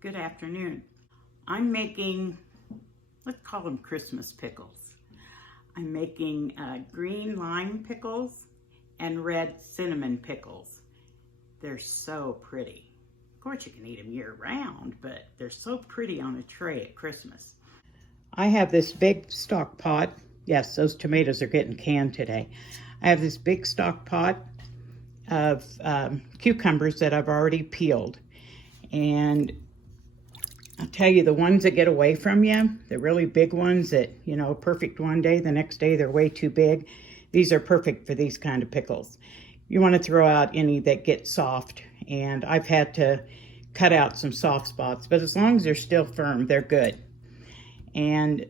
Good afternoon. I'm making, let's call them Christmas pickles. I'm making green lime pickles and red cinnamon pickles. They're so pretty. Of course you can eat them year round, but they're so pretty on a tray at Christmas. I have this big stock pot. Yes, those tomatoes are getting canned today. I have this big stock pot of cucumbers that I've already peeled. And I'll tell you, the ones that get away from you, the really big ones that, you know, perfect one day, the next day they're way too big. These are perfect for these kind of pickles. You want to throw out any that get soft, and I've had to cut out some soft spots, but as long as they're still firm, they're good. And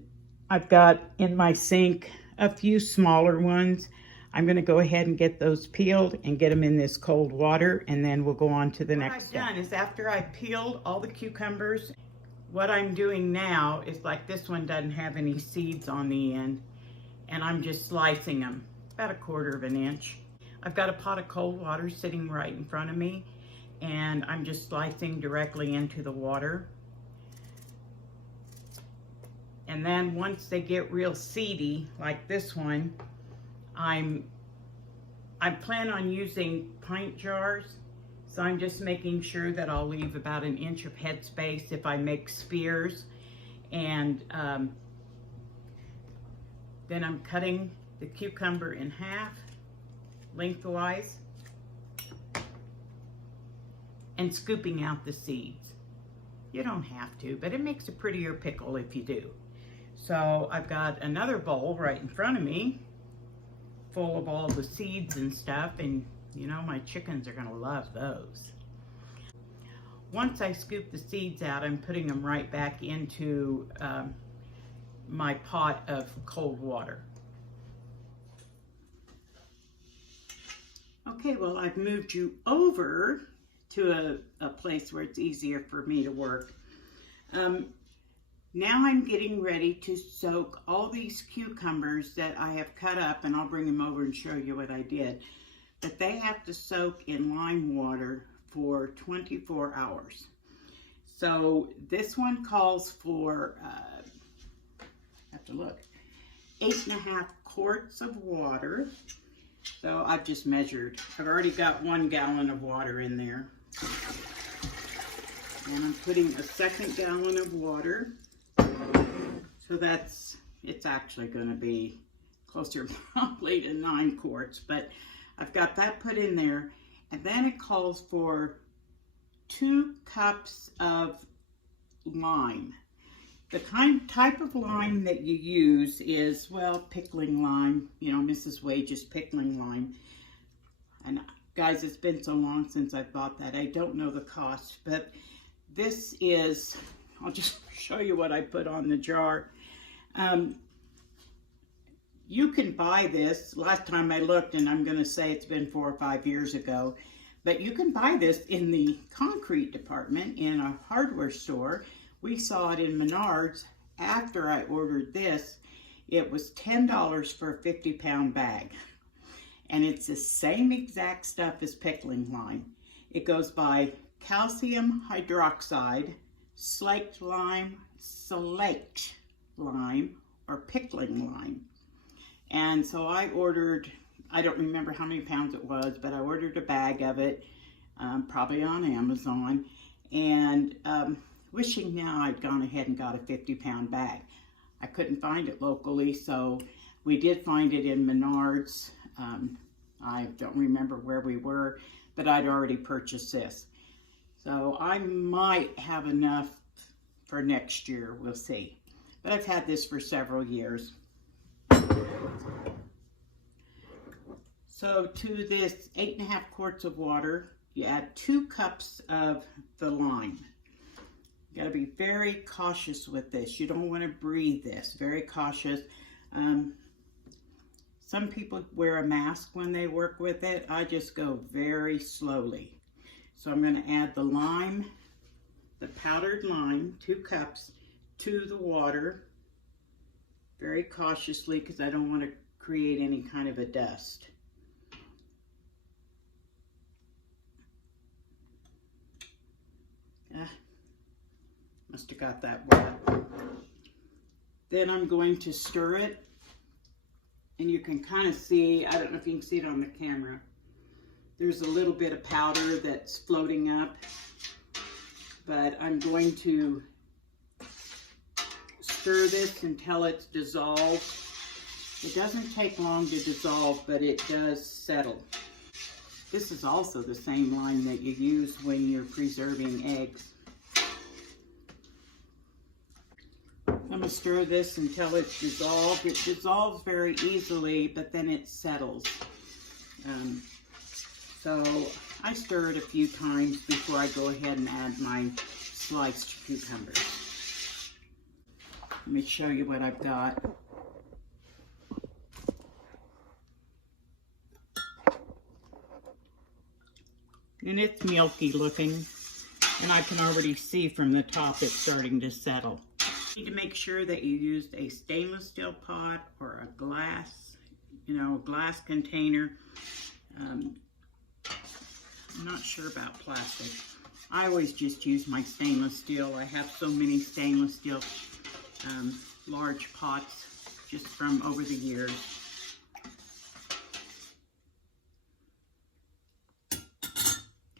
I've got in my sink a few smaller ones. I'm going to go ahead and get those peeled and get them in this cold water, and then we'll go on to the next step. What I've done is after I peeled all the cucumbers, what I'm doing now is, like, this one doesn't have any seeds on the end, and I'm just slicing them about 1/4 inch. I've got a pot of cold water sitting right in front of me, and I'm just slicing directly into the water. And then once they get real seedy, like this one, I plan on using pint jars. So I'm just making sure that I'll leave about 1 inch of headspace if I make spears. And then I'm cutting the cucumber in half, lengthwise, and scooping out the seeds. You don't have to, but it makes a prettier pickle if you do. So I've got another bowl right in front of me, full of all the seeds and stuff, and you know, my chickens are gonna love those. Once I scoop the seeds out, I'm putting them right back into my pot of cold water. Okay, well, I've moved you over to a place where it's easier for me to work. Now I'm getting ready to soak all these cucumbers that I have cut up, and I'll bring them over and show you what I did. But they have to soak in lime water for 24 hours. So this one calls for, I have to look, 8.5 quarts of water. So I've just measured. I've already got 1 gallon of water in there. And I'm putting a 2nd gallon of water. So it's actually gonna be closer probably to 9 quarts, but I've got that put in there, and then it calls for 2 cups of lime. The type of lime that you use is, well, pickling lime, you know, Mrs. Wage's pickling lime. And guys, it's been so long since I bought that, I don't know the cost, but this is, I'll just show you what I put on the jar. You can buy this, last time I looked, and I'm gonna say it's been 4 or 5 years ago, but you can buy this in the concrete department in a hardware store. We saw it in Menards after I ordered this. It was $10 for a 50-pound bag. And it's the same exact stuff as pickling lime. It goes by calcium hydroxide, slaked lime, or pickling lime. And so I ordered, I don't remember how many pounds it was, but I ordered a bag of it, probably on Amazon, and wishing now I'd gone ahead and got a 50-pound bag. I couldn't find it locally, so we did find it in Menards. I don't remember where we were, but I'd already purchased this. So I might have enough for next year, we'll see. But I've had this for several years. So to this 8.5 quarts of water, you add 2 cups of the lime. You gotta be very cautious with this. You don't wanna breathe this, very cautious. Some people wear a mask when they work with it. I just go very slowly. So I'm gonna add the lime, the powdered lime, 2 cups, to the water, very cautiously, because I don't wanna create any kind of a dust. Must have got that wet. Then I'm going to stir it. And you can kind of see, I don't know if you can see it on the camera, there's a little bit of powder that's floating up. But I'm going to stir this until it's dissolved. It doesn't take long to dissolve, but it does settle. This is also the same line that you use when you're preserving eggs. I'm going to stir this until it's dissolved. It dissolves very easily, but then it settles. So I stir it a few times before I go ahead and add my sliced cucumbers. Let me show you what I've got. And it's milky looking, and I can already see from the top it's starting to settle. You need to make sure that you used a stainless steel pot or a glass, glass container. I'm not sure about plastic. I always just use my stainless steel. I have so many stainless steel large pots just from over the years.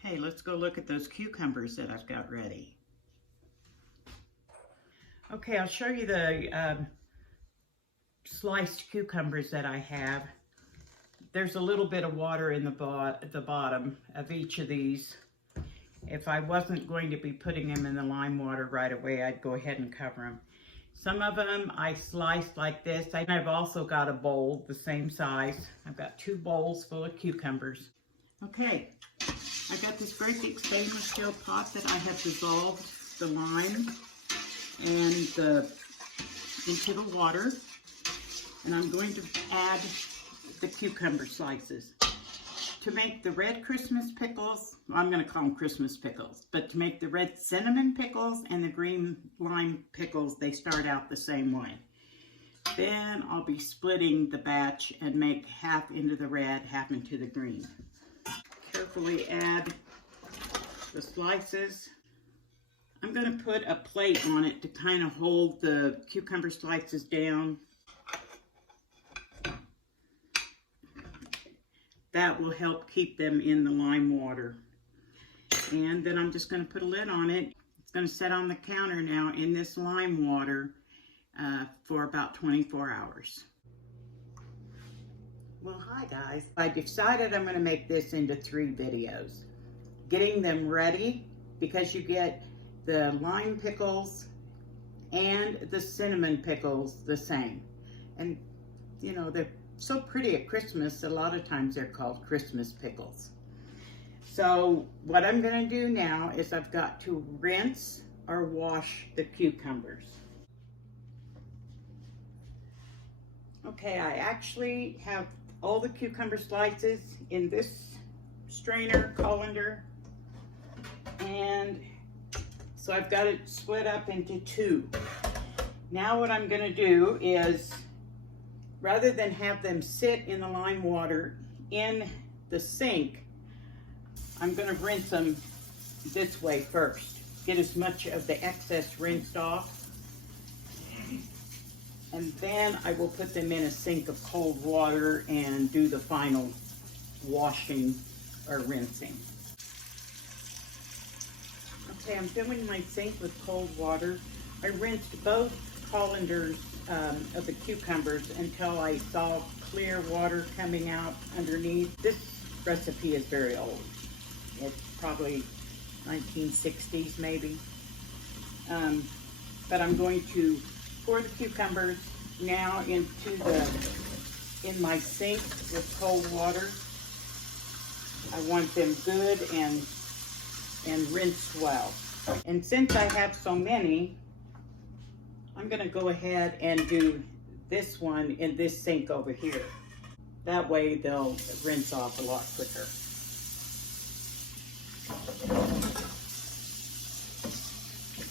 Okay, let's go look at those cucumbers that I've got ready. Okay, I'll show you the sliced cucumbers that I have. There's a little bit of water in the bottom of each of these. If I wasn't going to be putting them in the lime water right away, I'd go ahead and cover them. Some of them I sliced like this. I've also got a bowl the same size. I've got 2 bowls full of cucumbers. Okay, I got this great big stainless steel pot that I have dissolved the lime and into the water. And I'm going to add the cucumber slices. To make the red Christmas pickles, I'm going to call them Christmas pickles, but to make the red cinnamon pickles and the green lime pickles, they start out the same way. Then I'll be splitting the batch and make half into the red, half into the green. Carefully add the slices. I'm going to put a plate on it to kind of hold the cucumber slices down. That will help keep them in the lime water. And then I'm just going to put a lid on it. It's going to sit on the counter now in this lime water for about 24 hours. Well, hi guys. I decided I'm going to make this into 3 videos. Getting them ready, because you get the lime pickles and the cinnamon pickles the same. And, they're so pretty at Christmas, a lot of times they're called Christmas pickles. So what I'm going to do now is I've got to rinse or wash the cucumbers. Okay, I actually have all the cucumber slices in this strainer colander, and so I've got it split up into 2. Now what I'm going to do is, rather than have them sit in the lime water in the sink, I'm going to rinse them this way first. Get as much of the excess rinsed off. And then I will put them in a sink of cold water and do the final washing or rinsing. Okay, I'm filling my sink with cold water. I rinsed both colanders of the cucumbers until I saw clear water coming out underneath. This recipe is very old. It's probably 1960s maybe. But I'm going to pour the cucumbers now in my sink with cold water. I want them good and rinsed well. And since I have so many, I'm going to go ahead and do this one in this sink over here. That way they'll rinse off a lot quicker.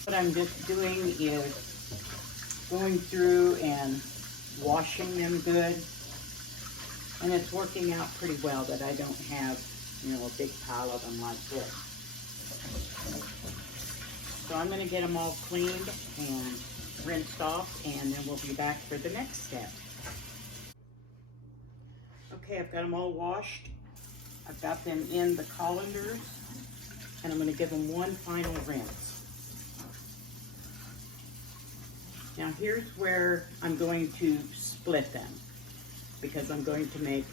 What I'm just doing is going through and washing them good. And it's working out pretty well that I don't have, a big pile of them like this. So I'm going to get them all cleaned and rinsed off, and then we'll be back for the next step. Okay, I've got them all washed. I've got them in the colanders, and I'm going to give them one final rinse. Now here's where I'm going to split them, because I'm going to make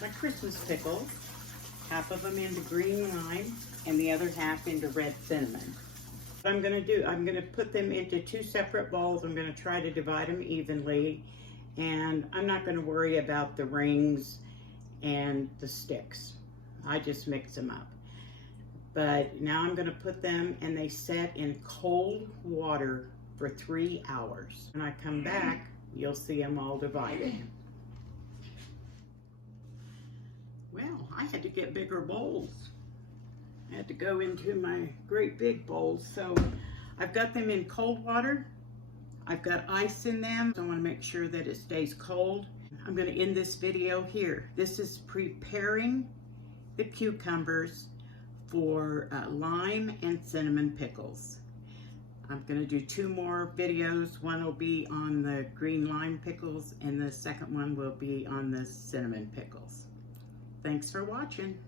my Christmas pickles. Half of them into green lime and the other half into red cinnamon. What I'm going to do, I'm going to put them into two separate bowls. I'm going to try to divide them evenly, and I'm not going to worry about the rings and the sticks. I just mix them up. But now I'm going to put them, and they set in cold water for 3 hours. When I come back, you'll see them all divided. Well, I had to get bigger bowls. I had to go into my great big bowls. So I've got them in cold water. I've got ice in them. So I want to make sure that it stays cold. I'm going to end this video here. This is preparing the cucumbers for lime and cinnamon pickles. I'm going to do 2 more videos. One will be on the green lime pickles, and the second one will be on the cinnamon pickles. Thanks for watching.